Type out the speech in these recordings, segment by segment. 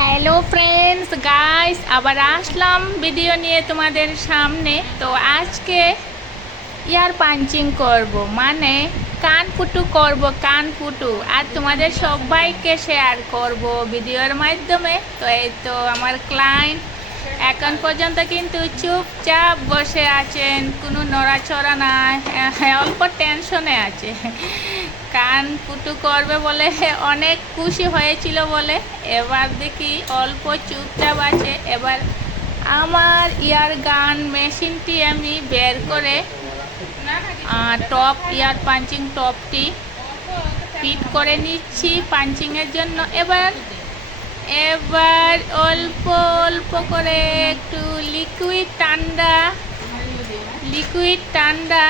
Hello friends guys আবার আসলাম video নিয়ে তোমাদের সামনে। তো আজকে ইয়ার পাঞ্চিং করব। মানে কান ফুটু করব কান ফুটু আর তোমাদের সবাইকে শেয়ার করব ভিডিওর মাধ্যমে। তো এই তো আমার ক্লায়েন্ট এখন পর্যন্ত কিন্তু চুপচাপ বসে আছেন কোনো নড়াচড়া নাই হ্যাঁ, অল্প টেনশনে আছে। কান ফুটু করবে বলে অনেক খুশি হয়েছিল বলে এবার দেখি অল্প চুপচাপ আছে এবার আমার ইয়ার গান মেশিনটি আমি বের করে টপ ইয়ার পাঞ্চিং টপটি ফিট করে নিচ্ছি পাঞ্চিংয়ের জন্য। এবার এবার অল্প অল্প করে একটু লিকুইড ঠান্ডা লিকুইড ঠান্ডা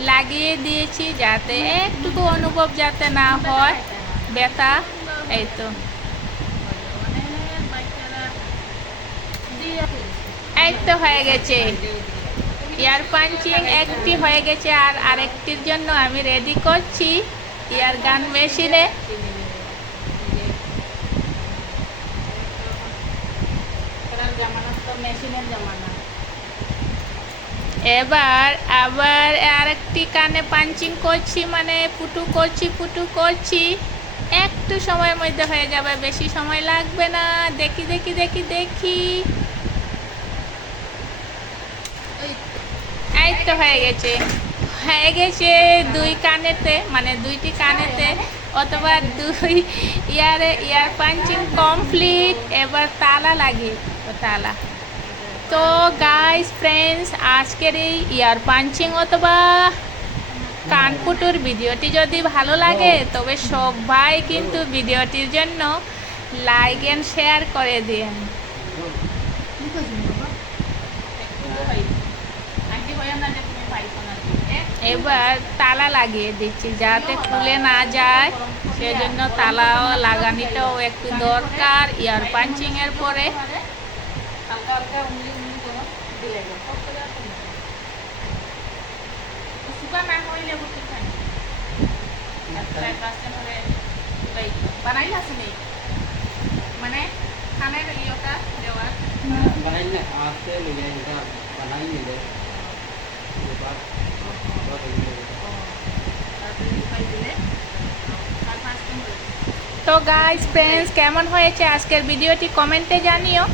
লাগিয়ে দিয়েছি যাতে একটুকু অনুভব যাতে না হয়, ব্যথা, এই তো। এই তো হয়ে গেছে। ইয়ার পাঞ্চিং একটি হয়ে গেছে আর আরেকটির জন্য আমি রেডি করছি ইয়ার গান মেশিনে এবার আবার আরেকটি কানে পাঞ্চিং করছি মানে পুটু করছি পুটু করছি। একটু সময়ের মধ্যে হয়ে যাবে বেশি সময় লাগবে না। দেখি দেখি দেখি দেখি। এই তো হয়ে গেছে। হয়ে গেছে দুই কানেতে মানে দুইটি কানেতে অথবা দুই ইয়ারে ইয়ার পাঞ্চিং কমপ্লিট এবার তালা লাগে তালা। তো গাইস ফ্রেন্ডস আজকের এই ইয়ার পাঞ্চিং অথবা কানপুটুর ভিডিওটি যদি ভালো লাগে তবে সবাই কিন্তু ভিডিওটির জন্য লাইক অ্যান্ড শেয়ার করে দিন এবার তালা লাগিয়ে দিচ্ছি যাতে খুলে না যায়। সেজন্য তালাও লাগানিটাও একটু দরকার ইয়ার হালকা হালকা উমলি উমলি করো দিয়ে দেবো করতে যাব শুকা না হইলে বলতে খাই বানাইলে আছে নেই মানে খানের ইয়েটা দেওয়ার। বানাইলে আসতে নিয়ে এটা বানাই নিলে তো গাইস ফ্রেন্ডস কেমন হয়েছে আজকের ভিডিওটি? কমেন্টে জানিও।